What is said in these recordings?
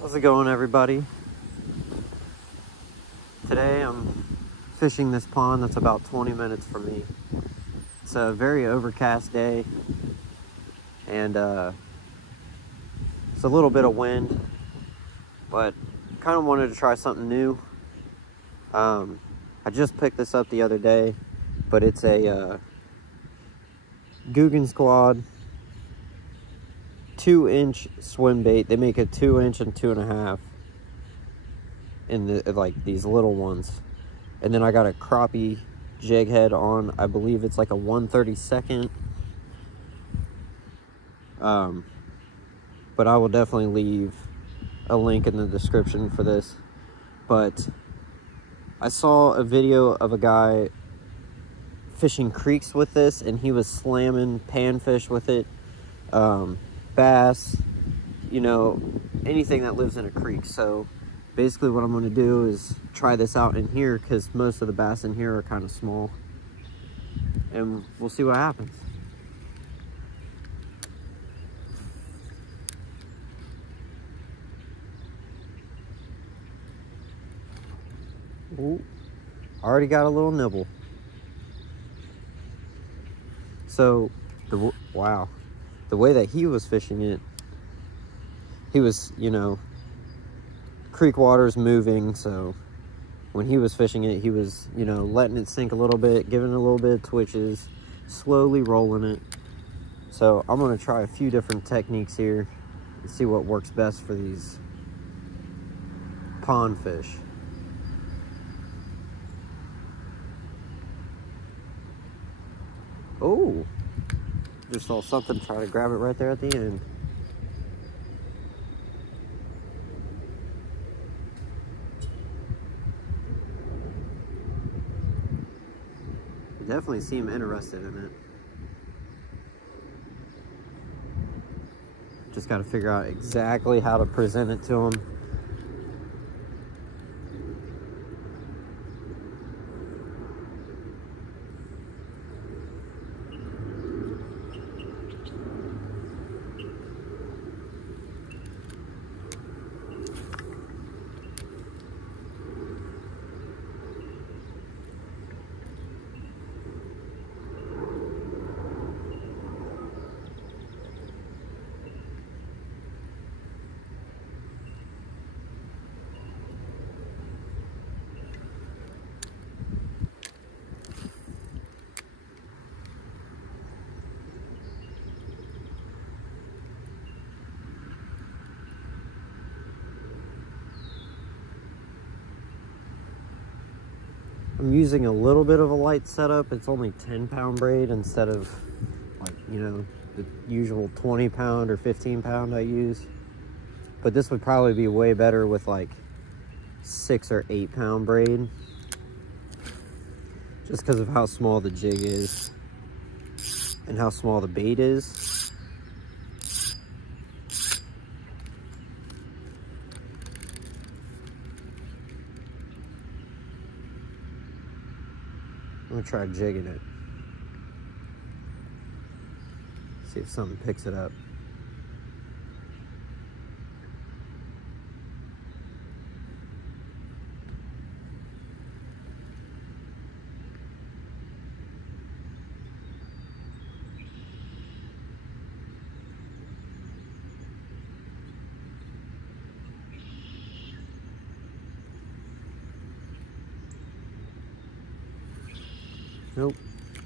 How's it going, everybody? Today I'm fishing this pond that's about 20 minutes from me. It's a very overcast day and it's a little bit of wind, but kind of wanted to try something new. I just picked this up the other day, but it's a Googan Squad 2-inch swim bait. They make a 2-inch and 2.5 in the like these little ones, and then I got a crappie jig head on. I believe it's like a 1/32. But I will definitely leave a link in the description for this. But I saw a video of a guy fishing creeks with this, and he was slamming panfish with it, bass, you know, anything that lives in a creek. So basically what I'm going to do is try this out in here, because most of the bass in here are kind of small, and we'll see what happens. Ooh, already got a little nibble. So wow, the way that he was fishing it, he was, you know, creek water's moving, so when he was fishing it, he was, you know, letting it sink a little bit, giving it a little bit of twitches, slowly rolling it. So I'm going to try a few different techniques here and see what works best for these pond fish. Oh, just saw something, try to grab it right there at the end. Definitely seem interested in it. Just got to figure out exactly how to present it to him. I'm using a little bit of a light setup. It's only 10-pound braid instead of, like, you know, the usual 20-pound or 15-pound I use. But this would probably be way better with like 6 or 8-pound braid, just because of how small the jig is and how small the bait is. I'm gonna try jigging it. See if something picks it up. Nope.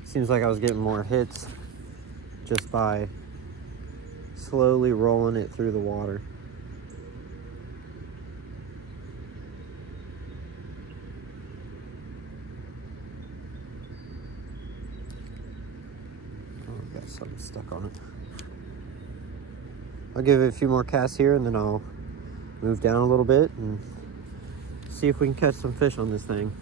Seems like I was getting more hits just by slowly rolling it through the water. Oh, I've got something stuck on it. I'll give it a few more casts here, and then I'll move down a little bit and see if we can catch some fish on this thing.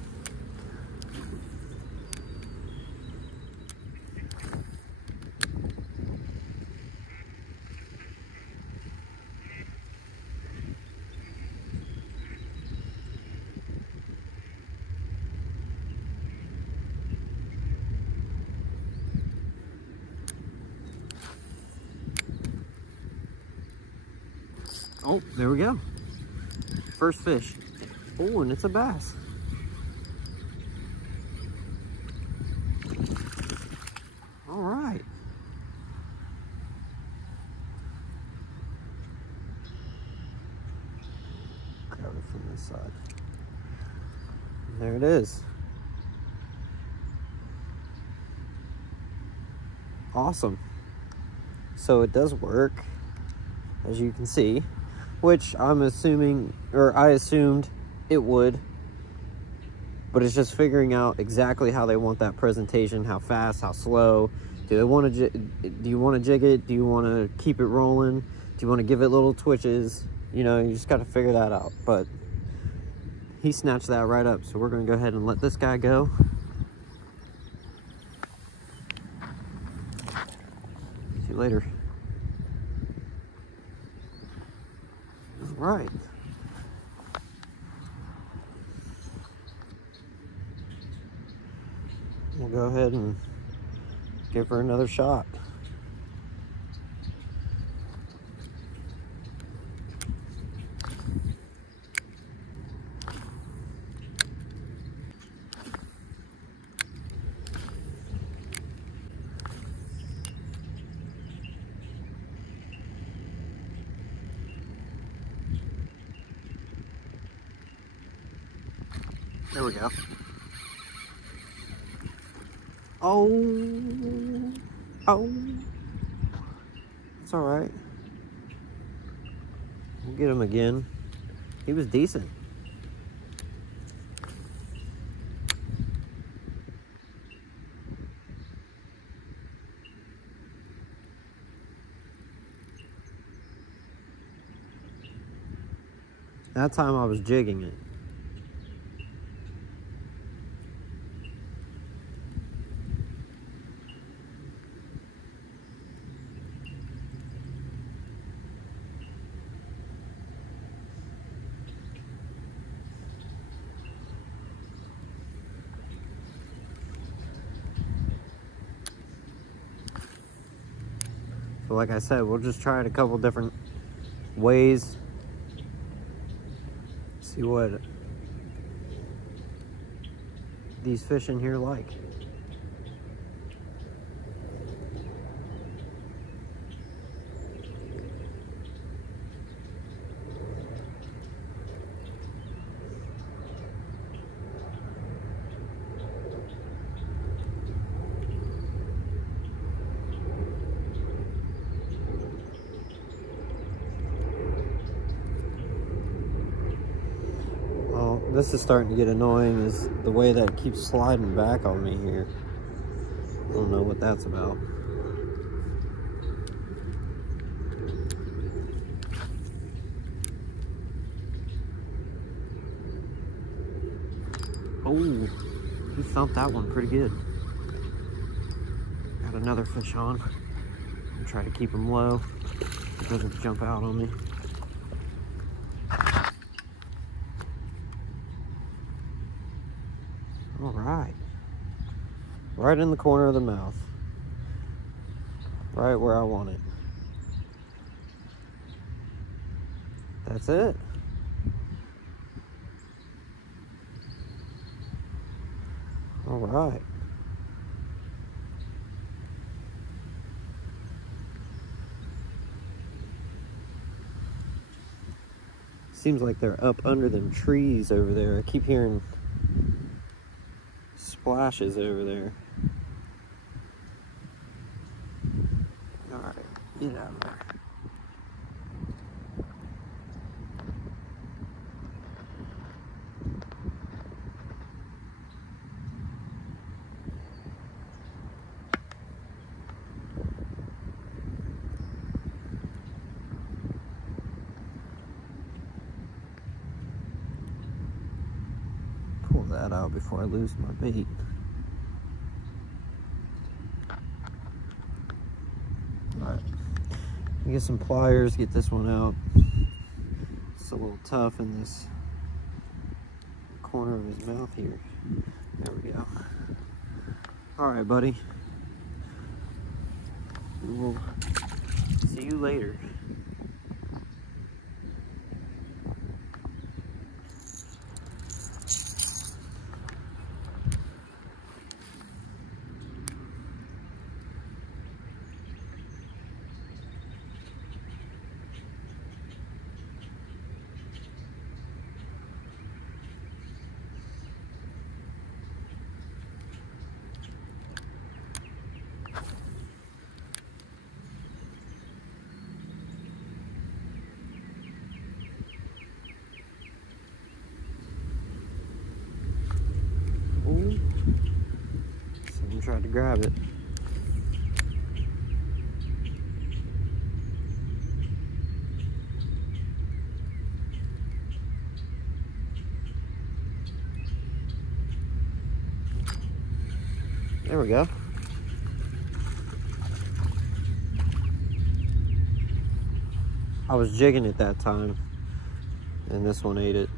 Oh, there we go. first fish. Oh, and it's a bass. All right. Grab it from this side. There it is. Awesome. So it does work, as you can see, which I'm assuming, or I assumed it would, but it's just figuring out exactly how they want that presentation, how fast, how slow. Do they want to, do you want to jig it? Do you want to keep it rolling? Do you want to give it little twitches? You know, you just got to figure that out. But he snatched that right up, so we're going to go ahead and let this guy go. See you later. All right. We'll go ahead and give her another shot. There we go. Oh, it's all right. We'll get him again. He was decent. That time I was jigging it. So like I said, we'll just try it a couple different ways. See what these fish in here like. This is starting to get annoying, is the way that it keeps sliding back on me here. I don't know what that's about. Oh, he thumped that one pretty good. Got another fish on. I'll try to keep him low. It doesn't jump out on me. All right. Right in the corner of the mouth. Right where I want it. That's it. All right. Seems like they're up under them trees over there. I keep hearing splashes over there. All right, get out of there. Pull that out before I lose my bait. Get some pliers, get this one out. It's a little tough in this corner of his mouth here. There we go. All right, buddy. We will see you later. tried to grab it. There we go. I was jigging it that time, and this one ate it.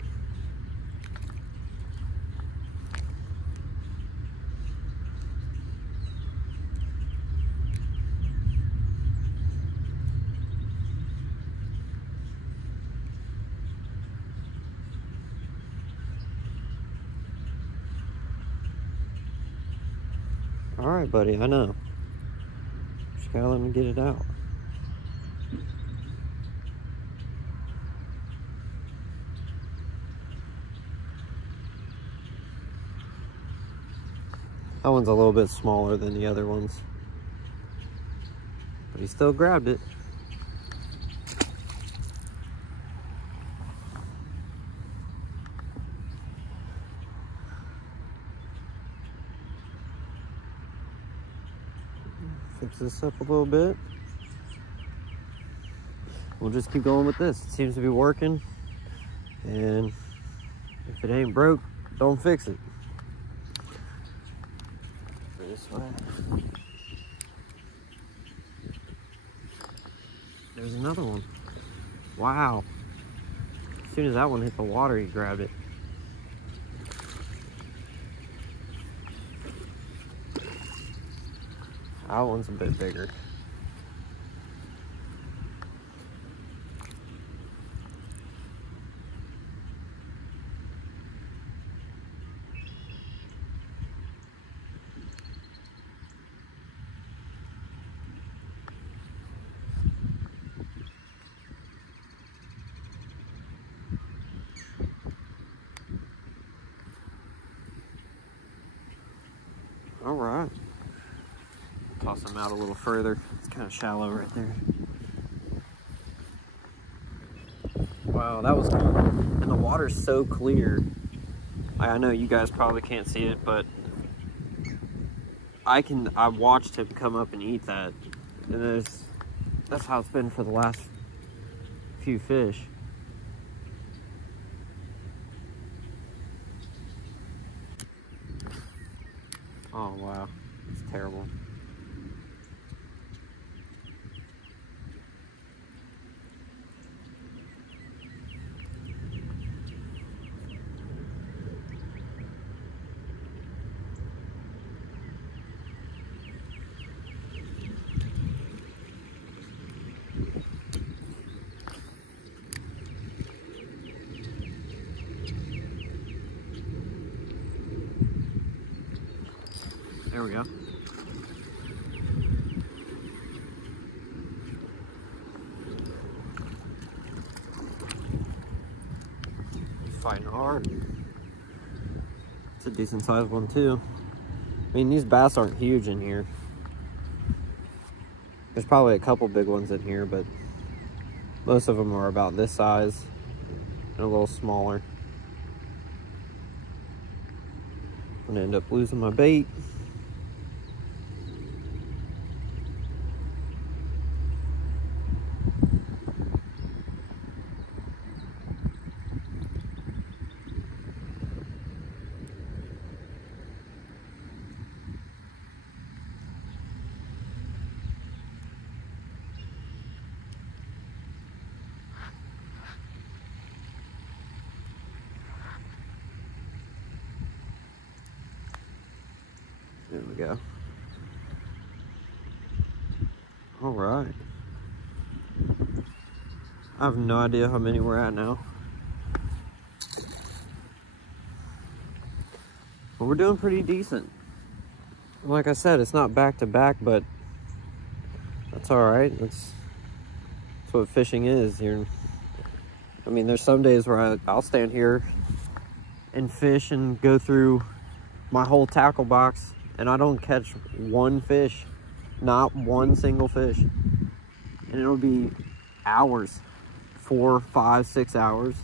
All right, buddy, I know. Just gotta let me get it out. That one's a little bit smaller than the other ones, but he still grabbed it. Fix this up a little bit. We'll just keep going with this. It seems to be working, and if it ain't broke, don't fix it. This way. There's another one. Wow. As soon as that one hit the water, he grabbed it. That one's a bit bigger. All right. Toss them out a little further. It's kind of shallow right there. Wow, that was cool. And the water's so clear. I know you guys probably can't see it, but I watched him come up and eat that. And that's how it's been for the last few fish. Oh wow, it's terrible. There we go. He's fighting hard. It's a decent sized one too. I mean, these bass aren't huge in here. There's probably a couple big ones in here, but most of them are about this size and a little smaller. I'm gonna end up losing my bait. There we go. All right. I have no idea how many we're at now. But we're doing pretty decent. Like I said, it's not back to back, but that's all right. That's what fishing is. I mean, there's some days where I'll stand here and fish and go through my whole tackle box and I don't catch one fish, not one single fish. And it'll be hours, 4, 5, 6 hours.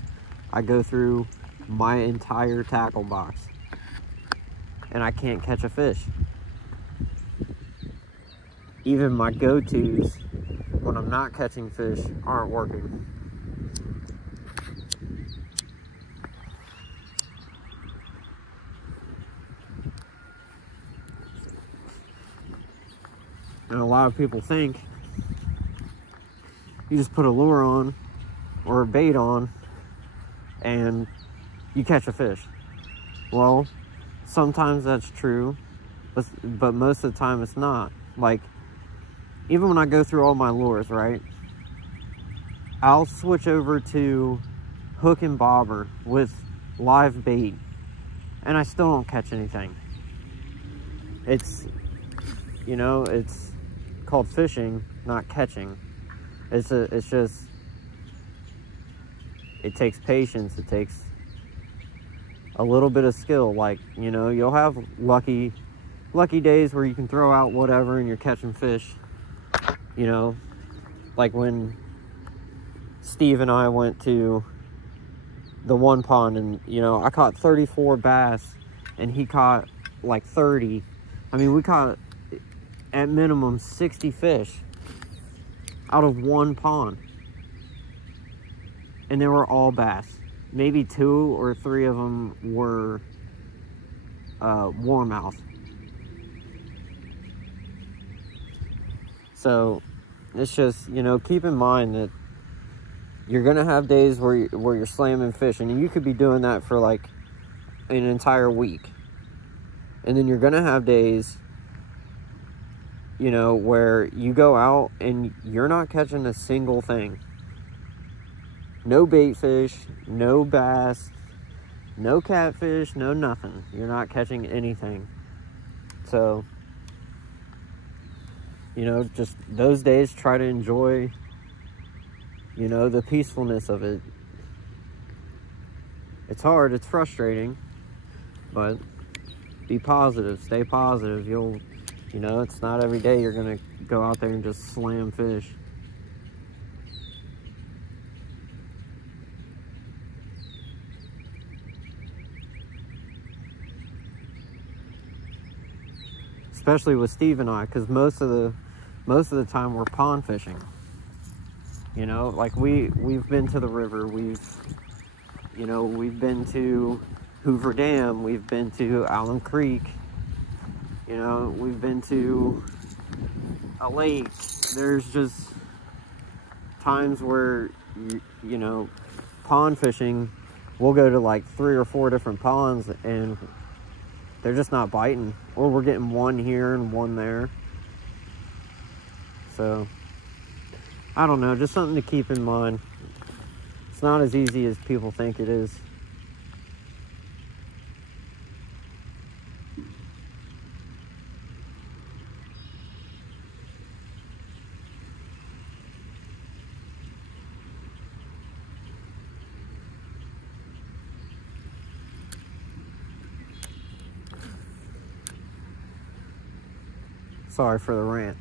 I go through my entire tackle box and I can't catch a fish. even my go-tos when I'm not catching fish aren't working. And a lot of people think you just put a lure on or a bait on and you catch a fish. Well, sometimes that's true, but most of the time it's not. Like, even when I go through all my lures, right, I'll switch over to hook and bobber with live bait, and I still don't catch anything. It's, you know, it's called fishing, not catching. It's just, it takes patience. It takes a little bit of skill. Like, you know, you'll have lucky days where you can throw out whatever and you're catching fish. You know, like when Steve and I went to the one pond, and, you know, I caught 34 bass and he caught like 30. I mean, we caught at minimum 60 fish out of one pond, and they were all bass. Maybe 2 or 3 of them were warmouth. So it's just, you know, keep in mind that you're gonna have days where you're slamming fish, and you could be doing that for like an entire week. And then you're gonna have days, you know, where you go out and you're not catching a single thing. No bait fish, no bass, no catfish, no nothing. You're not catching anything. So, you know, just those days, try to enjoy, you know, the peacefulness of it. It's hard, it's frustrating, but be positive, stay positive. You know, it's not every day you're gonna go out there and just slam fish. Especially with Steve and I, because most of the time we're pond fishing. You know, like we've been to the river, we've been to Hoover Dam, we've been to Allen Creek, you know, we've been to a lake. There's just times where, you know, pond fishing, we'll go to like 3 or 4 different ponds and they're just not biting, or we're getting one here and one there. So, I don't know, just something to keep in mind. It's not as easy as people think it is. Sorry for the rant.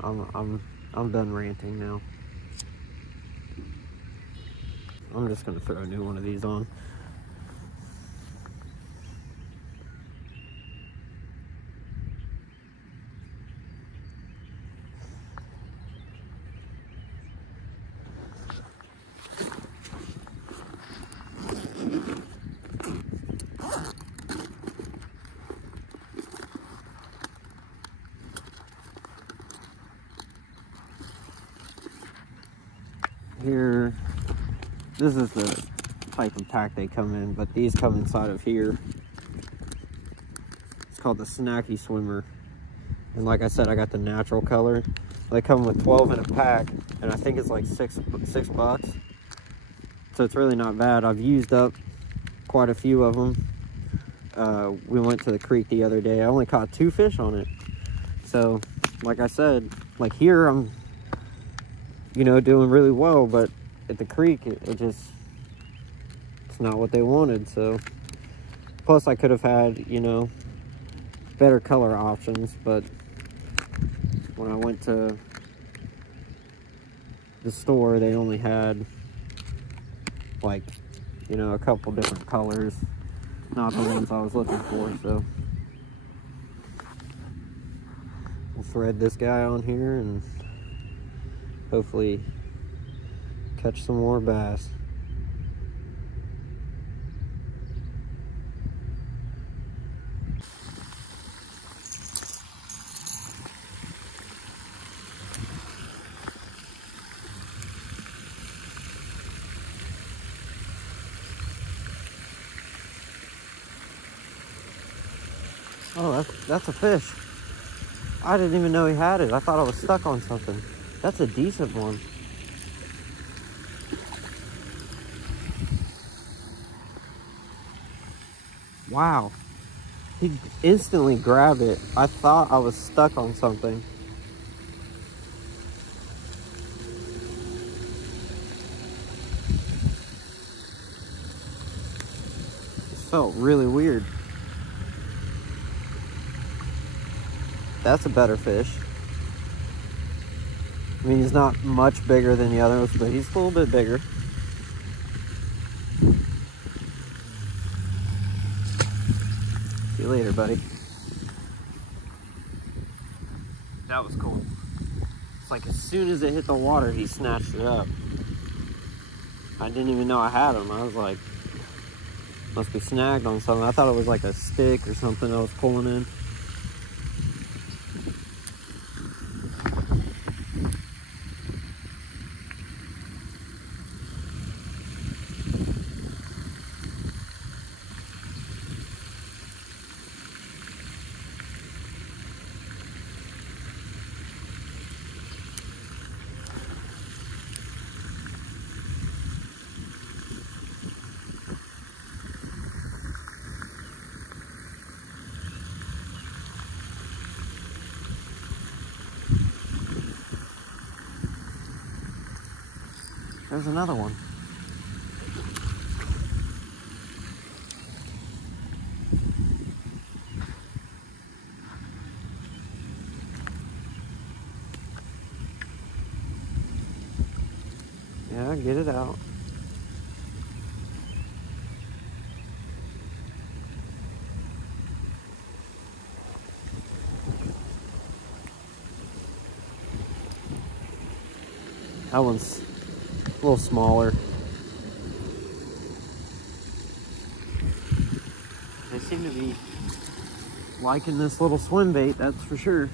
I'm done ranting now. I'm just gonna throw a new one of these on. Here, this is the type of pack they come in, but these come inside of here. It's called the Snacky Swimmer, and like I said, I got the natural color. They come with 12 in a pack, and I think it's like six bucks. So it's really not bad. I've used up quite a few of them. We went to the creek the other day. I only caught 2 fish on it. So, like I said, like here I'm, you know, doing really well, but at the creek, it's not what they wanted. So, plus I could have had, you know, better color options, but when I went to the store, they only had like, you know, a couple different colors, not the ones I was looking for. So we'll thread this guy on here and hopefully catch some more bass. Oh, that's a fish. I didn't even know he had it. I thought I was stuck on something. That's a decent one. Wow. He instantly grabbed it. I thought I was stuck on something. It felt really weird. That's a better fish. I mean, he's not much bigger than the others, but he's a little bit bigger. See you later, buddy. That was cool. It's like as soon as it hit the water, he snatched it up. I didn't even know I had him. I was like, must be snagged on something. I thought it was like a stick or something I was pulling in. There's another one. Yeah, get it out. That one's a little smaller. They seem to be liking this little swim bait, that's for sure.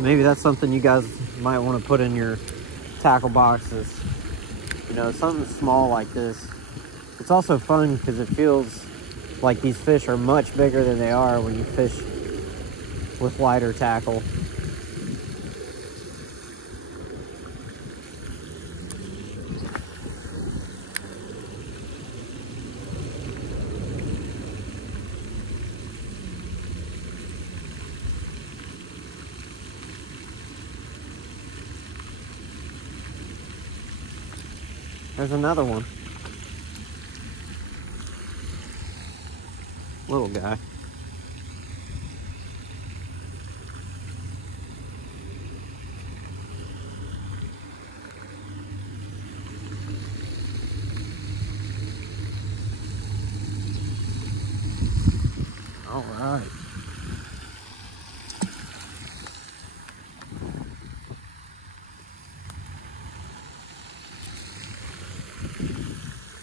Maybe that's something you guys might want to put in your tackle boxes. You know, something small like this. It's also fun because it feels like these fish are much bigger than they are when you fish with lighter tackle. There's another one. Little guy. All right.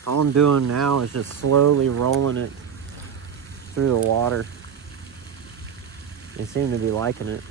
All I'm doing now is just slowly rolling it through the water. They seem to be liking it.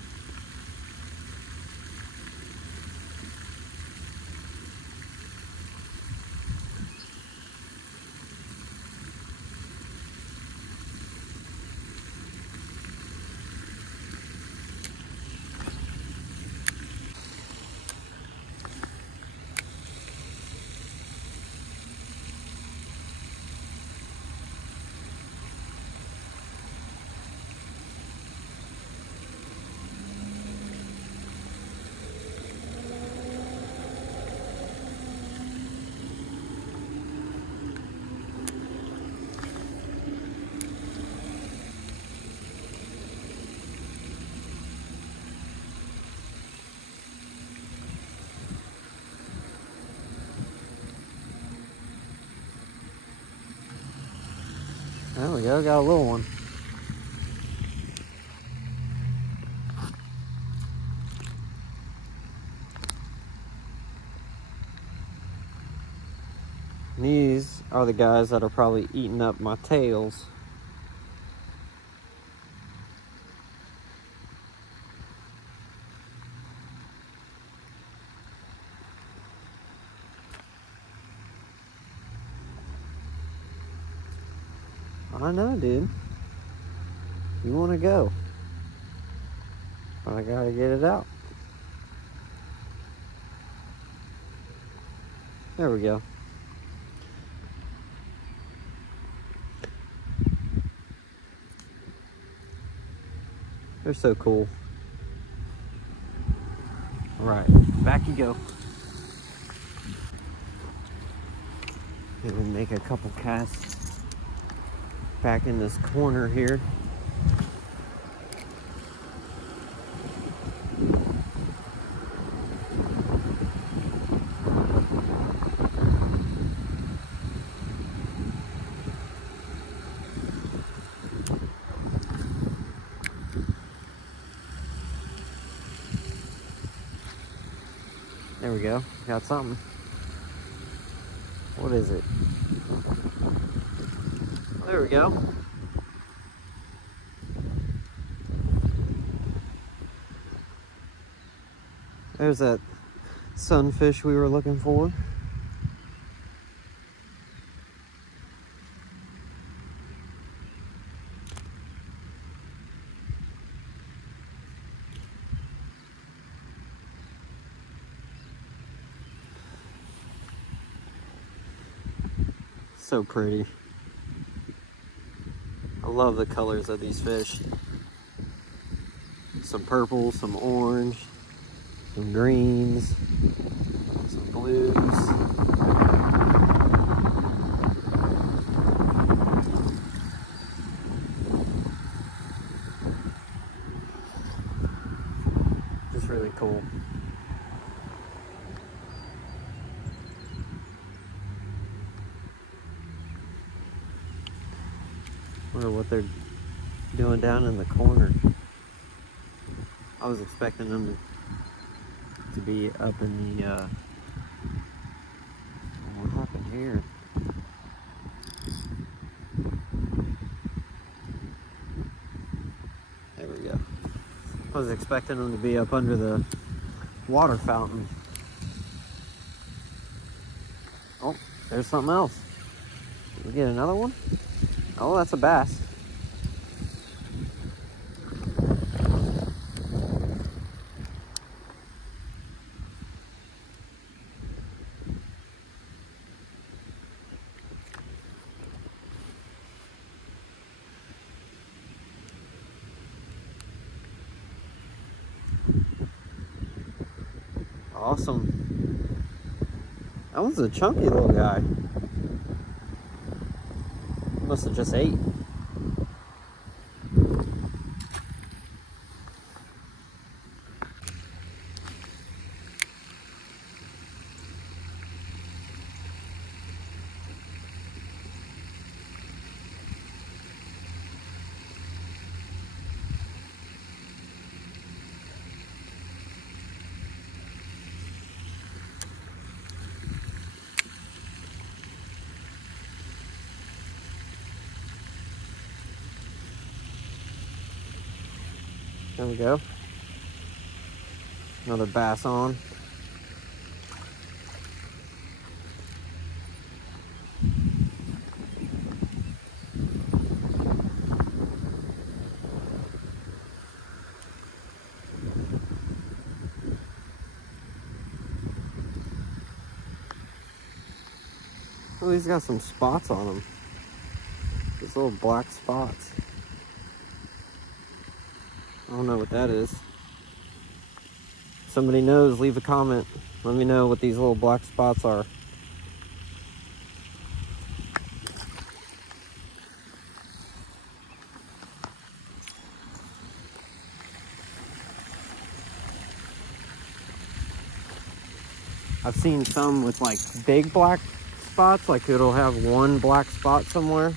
There we go, got a little one. These are the guys that are probably eating up my tails. I know, dude. You want to go. But I gotta get it out. There we go. They're so cool. All right, back you go. Maybe make a couple casts back in this corner here. There we go. Got something. What is it? There we go. There's that sunfish we were looking for. So pretty. I love the colors of these fish. Some purple, some orange, some greens, some blues. Just really cool. Wonder what they're doing down in the corner. I was expecting them to be up in the, what happened here? There we go. I was expecting them to be up under the water fountain. Oh, there's something else. Did we get another one? Oh, that's a bass. Awesome. That one's a chunky little guy. Must have just ate. There we go. Another bass on. Oh, he's got some spots on him. These little black spots. I don't know what that is. If somebody knows, leave a comment. Let me know what these little black spots are. I've seen some with like big black spots, like it'll have one black spot somewhere,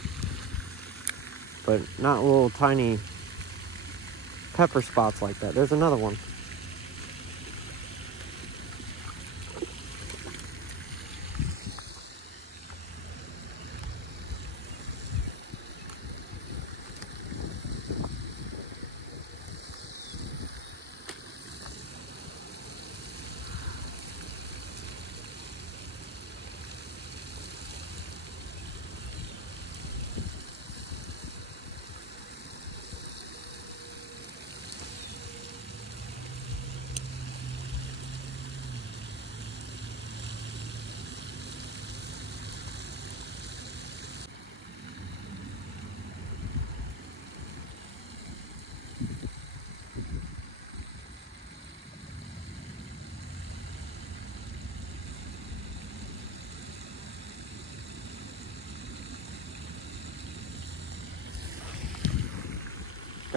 but not little tiny pepper spots like that. There's another one.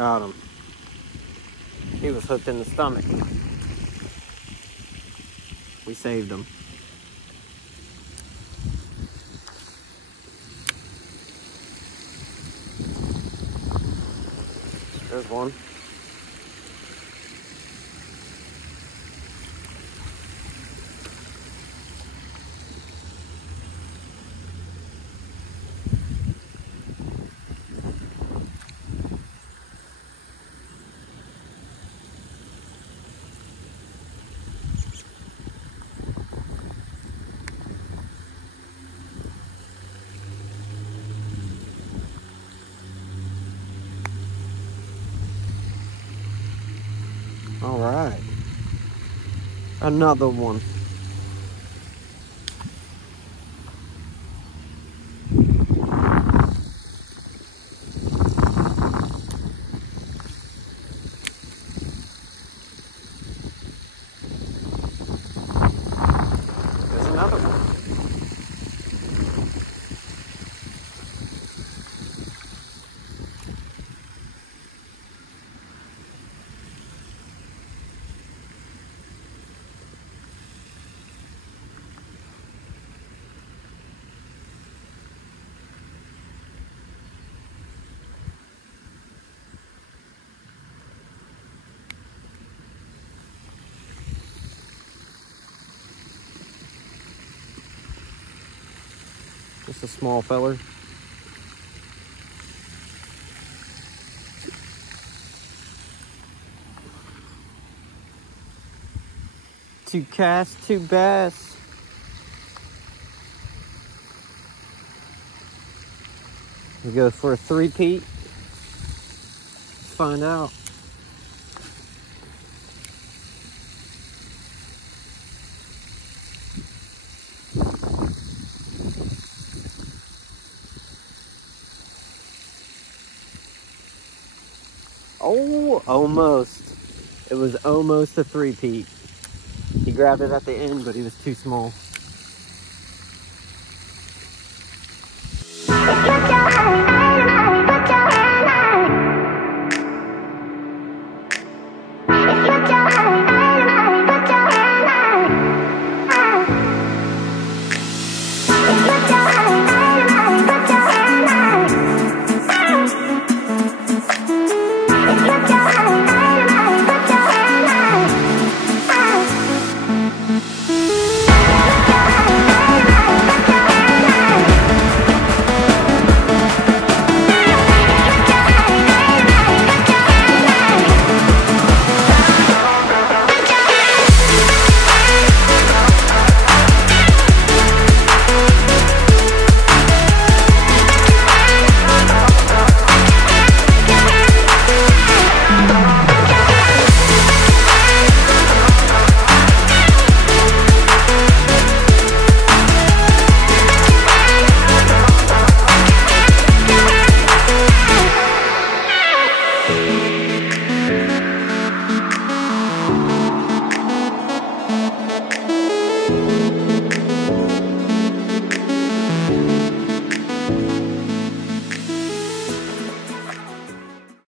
Got him. He was hooked in the stomach. We saved him. There's one. All right. Another one. There's another one. Just a small feller. Two casts, two bass. We go for a three-peat. Let's find out. Oh, almost. It was almost a three-peat. He grabbed it at the end, but he was too small.